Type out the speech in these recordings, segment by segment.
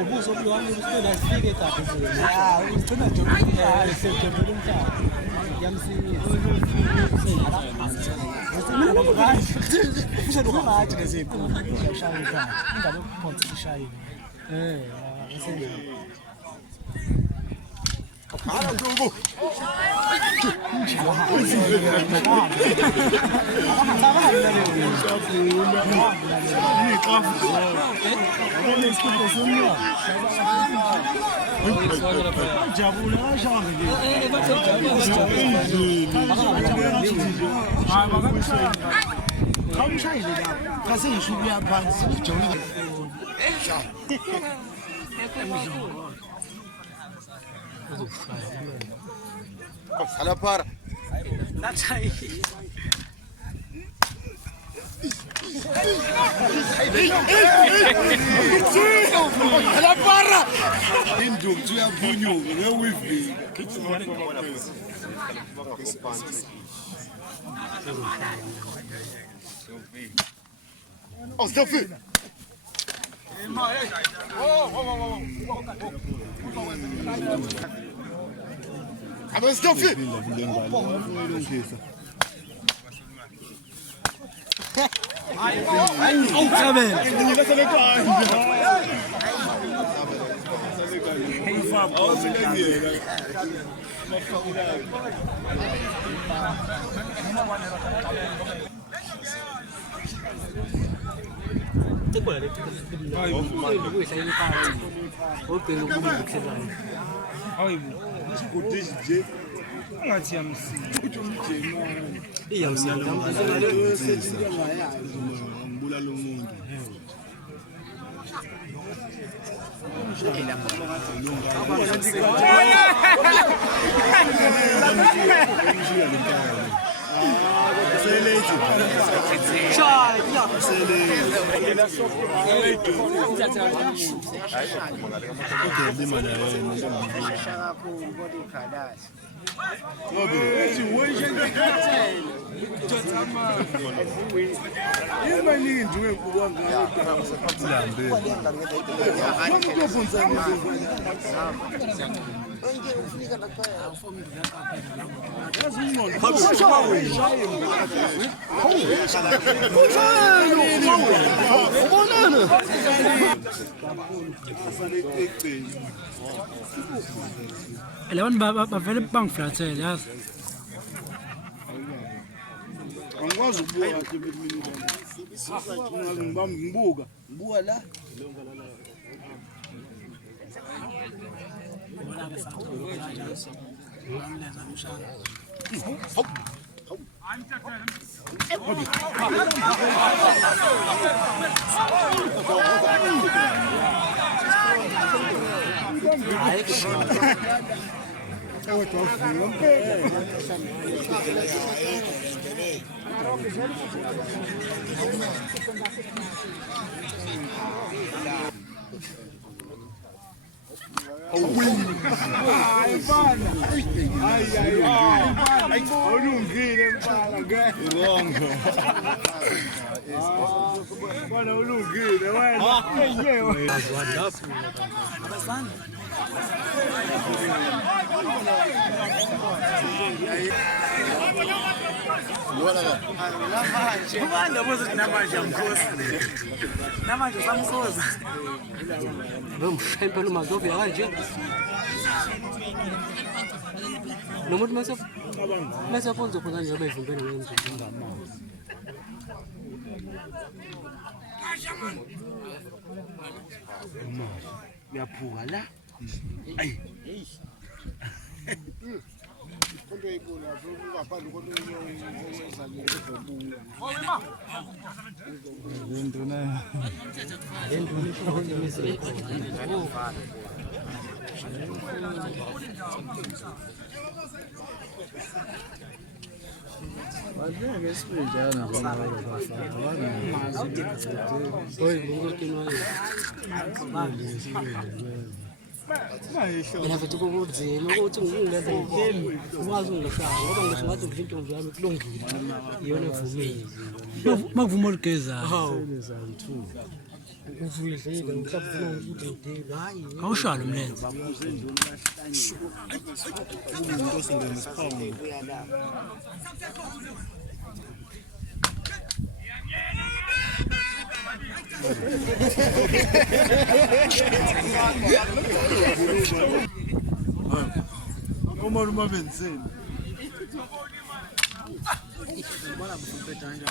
Ubuso obulwami usifike asifike kahle nje. Ugcina nje sekujobela umhlaba. Yamsiza. Mina babathi kusho ngathi lezipho. Uyashaya ekhaya. Ingabe ukuphonsa ishayile. Ngisenza. Hala ndugu. Salah para. Natay. Salah para. Indung tu yang bunyi, yang wifi. Oh, stop it. Abang stop it. Oh, Kamen. Lawan bavele bangiflathele yazi. Angikwazi ukubuka kahle mina. Ngibuka la. Vamos pelo Mazov kanje. Nomuntu mase afonza khona nje abevimbene ngenzuzo ngamazi. Uyaphuka la. Ayi. Konto yikona ngaphandle konto yenza ngezobunga. Lenduna. Lenduna ikhona imisebenzi. Bazenge sipejana njalo Oi, mina mfethu kubudzima ukuthi ngilenze ngithembi ukwazi ungihlala ngoba ngisho ngathi ngisho into yami kulungile iyona evumile makuvuma uligeza uvuyidlile ngihlabufuna ukuthi ngidile hayi awushalo mlenze Como uma vencendo. Bora bumpeta nje.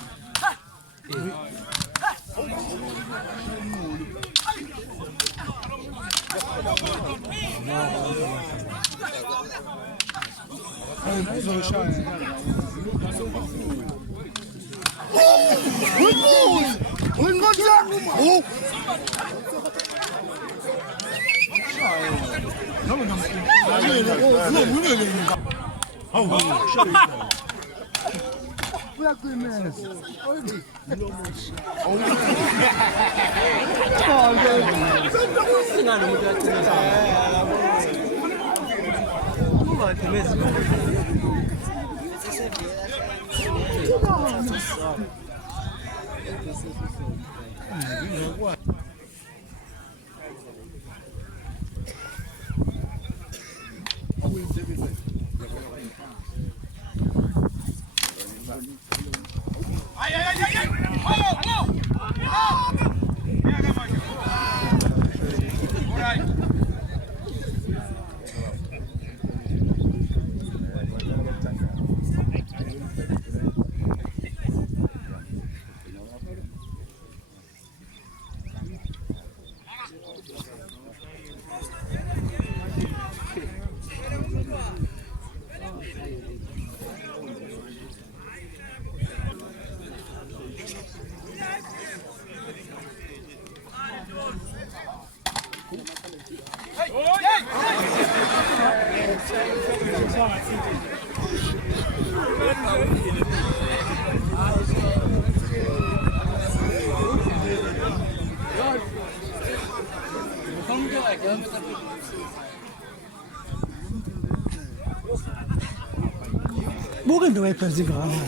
buke into wayiphenza ingane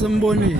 Sembonile.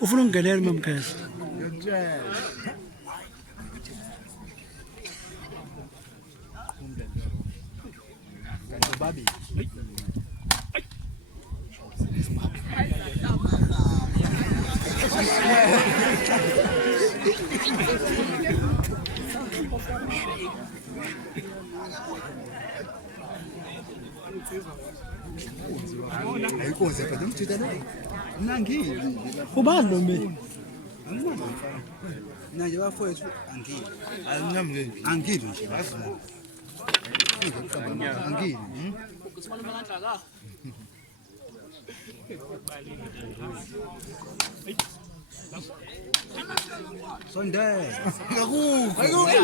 ufuna ukungenela mamkhazi Ayikhoze kodwa umthitha lo. Nangile. ubani lo mbe Nanje bafowethu angile. Ayinamle. Angile nje bafana. Angile. Sonday.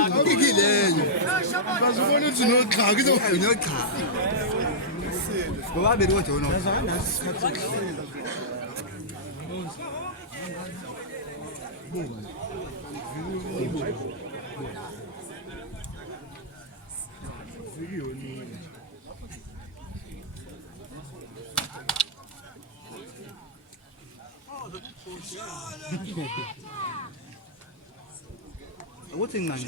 Akukileyo. Bazubona ukuthi noqha kuzoqha. Ngoba beli kodwa wona. What's in line?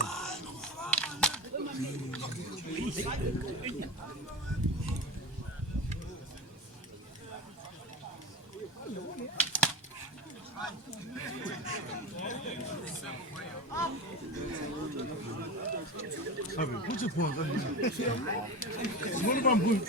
What's your point? What about Bush?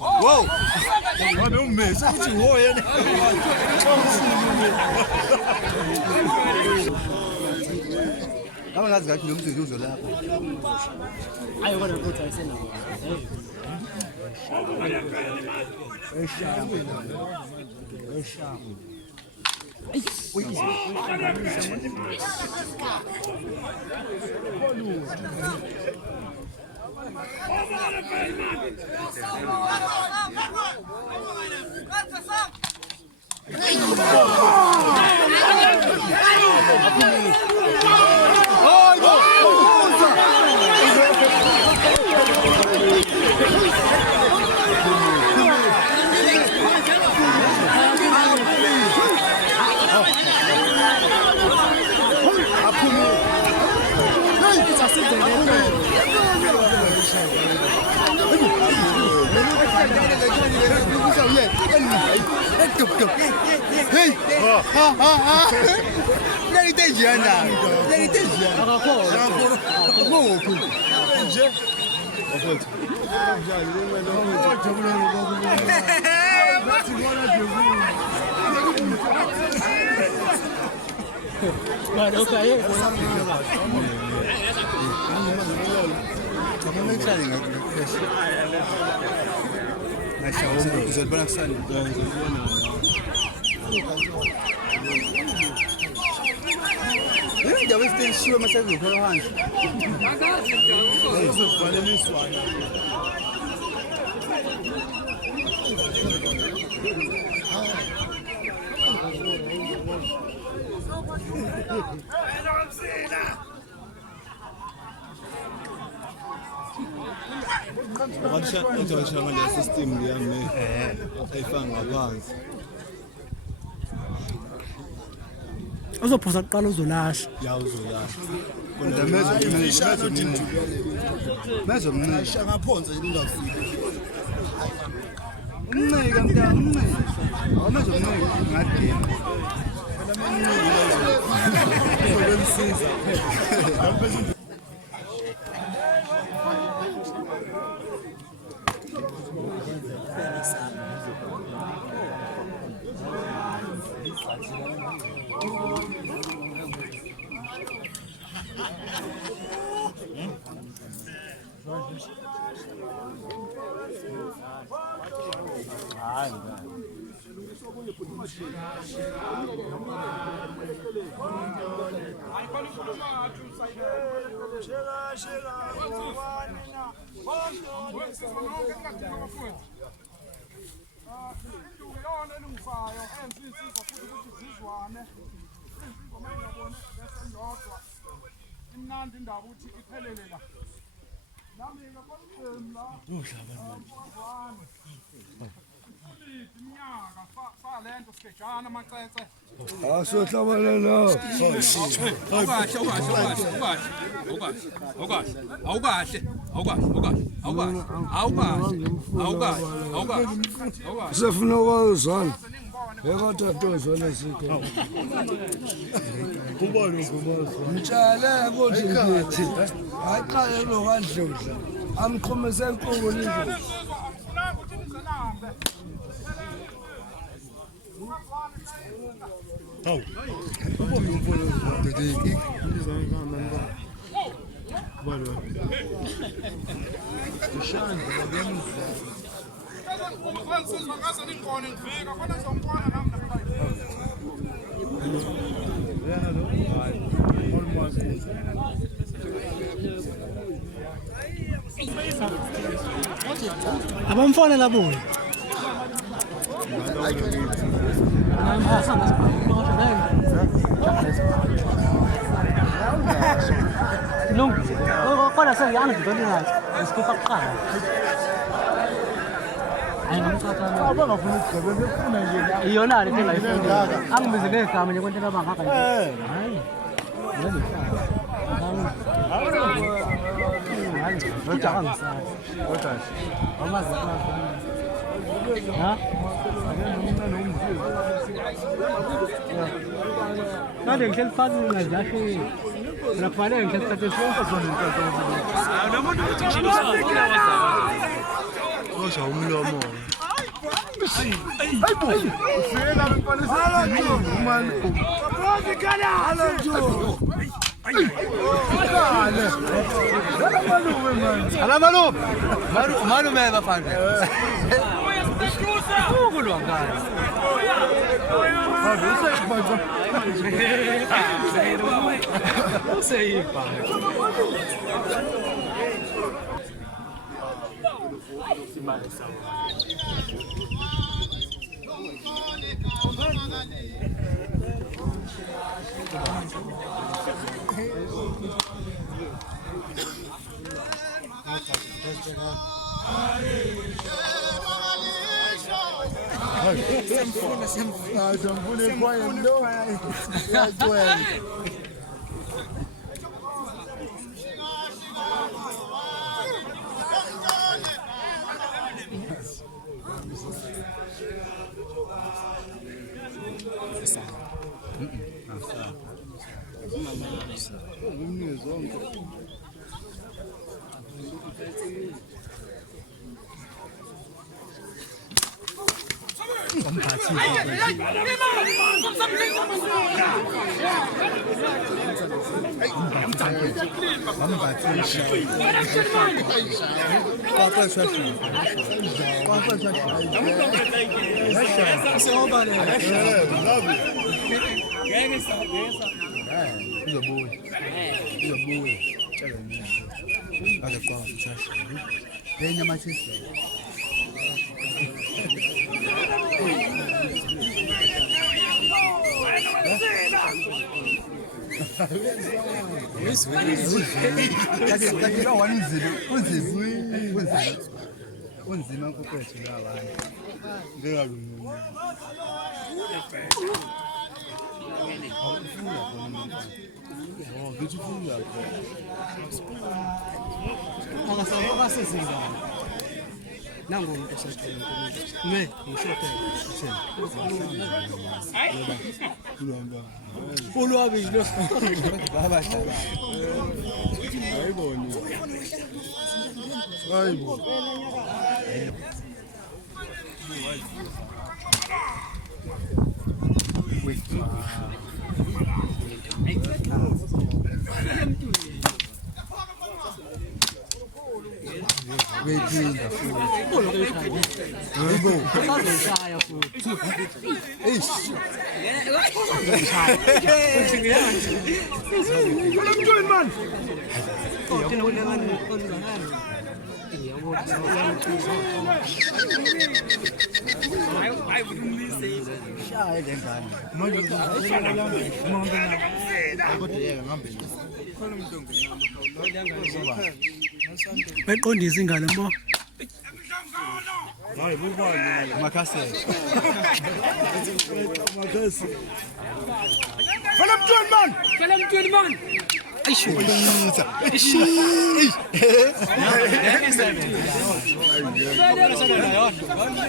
Whoa! I don't miss. What you want? Kamu ngazi kathi nomsebenzi uzolapha. Ayo kodwa futhi ayisenawo. Hey! Nangitejana. Akakho. Nje. Bafethu. Njalo wena. Ojabulele kokubona. Bathi bona nje. Ngale system yami ayifanga ngaphansi uzophosa kuqala uzolasha yawuzolasha kodwa mezo mncika ngaphonza indafika umncika mntana umncika amezo mncika ngadini imnandi indaba uthi iphelele la nami ngakwaMgqemla iminyaka salento sikejana amacece asohlabalana sefuna kwazana ekathatozana sikho ngitshale ukuthi ngithi aqale lokandludla amqhumisa enkulu abamfonela buye kodwa sengiyana ngidlule nathi isikupha kuqala abangafuna ukugqibela befuna nje iyona le nto engayifunda angibize ngegama nje kwentela abangaka nje hayi kade ngihleli phansi ngazilahlela nakufanele ngihleli isikhathi osha umlomo malume bafana ukulwangana unzima kokwethu labanye ngingalungile nangu umuntu esetshela me ngishophe ulwabile baba hlala ayiboni ayiboni beqondisa ingane mbo hayi bubani makasela Fala mtweni man. ayisho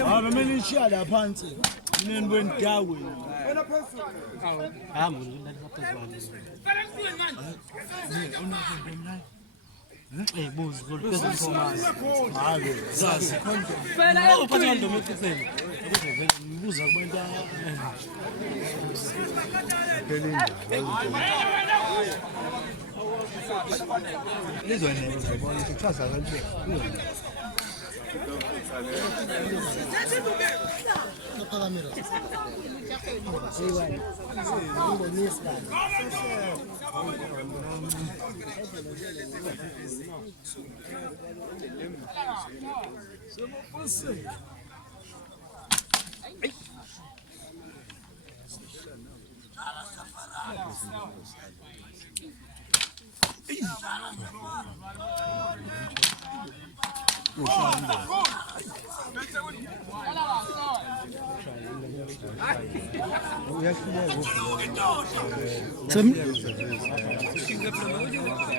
abamele ishiya la phansi nini kwendawo buzi phezulu Umkhomazi hayi zazi phela uphatha ndometiseni ngibuza kubantu izwane uzibona sichaza kanjani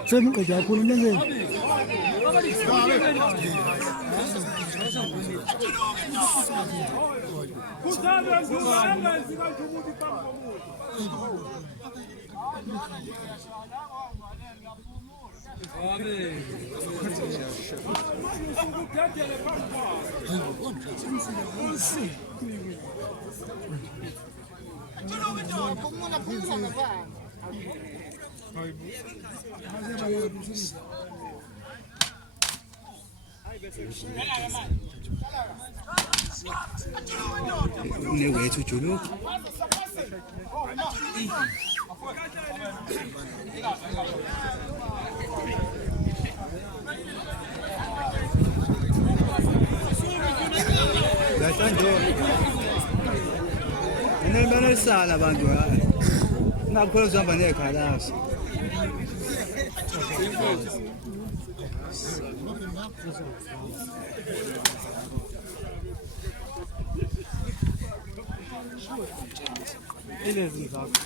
semqedwa kakhulu nengeni unewethu julu Sala abantu ngakho uzihamba nekhalazo ilezi zakho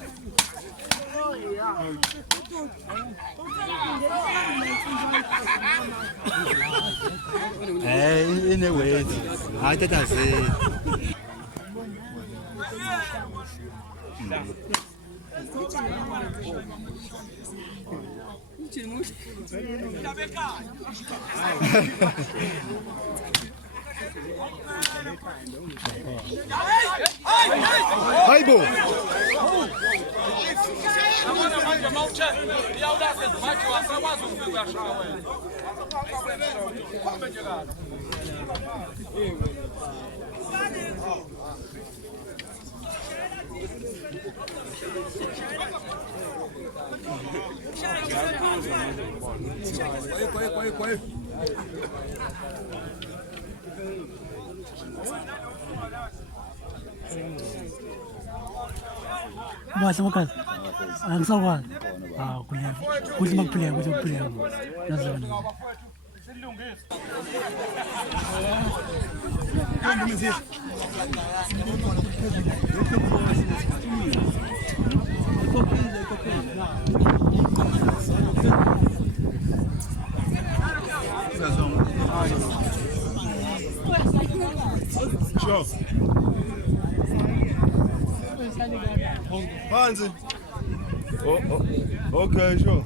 inewethu hayi tatazini Hayibo. Bahasa makan. Angsawan. Kuliah. Kuliah magpilih, kuliah magpilih. Nazar. Sure. Hansi. Oh, okay, sure.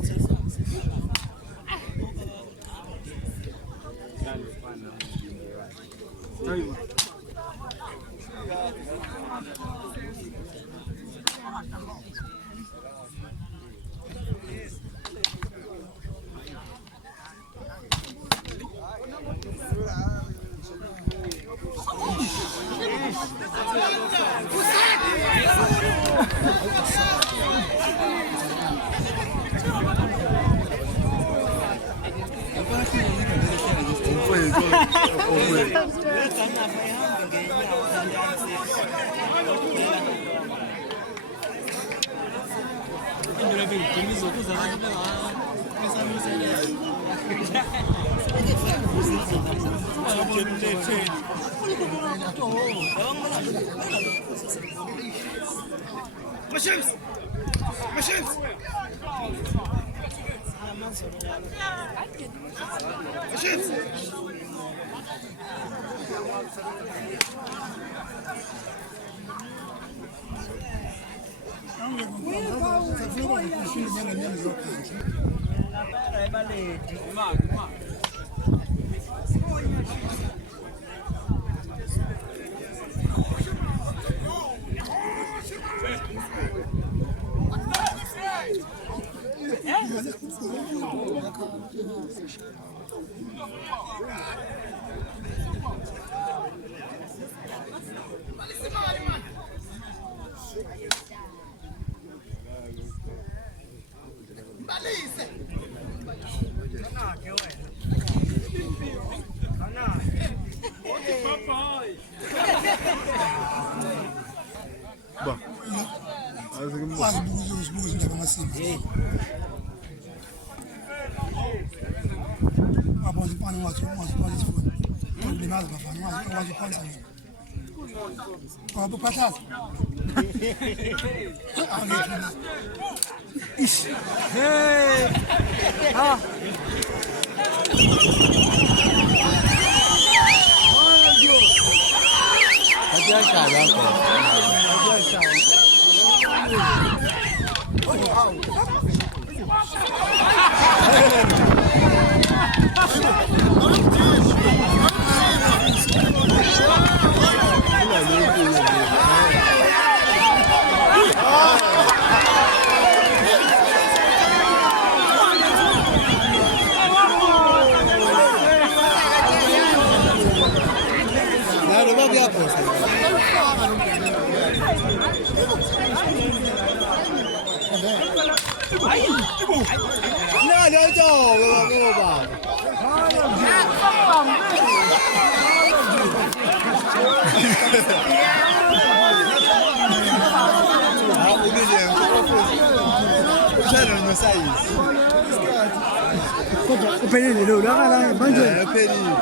Upelele leo, la manje. Upelele.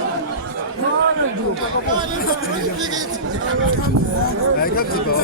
Aí, capitão.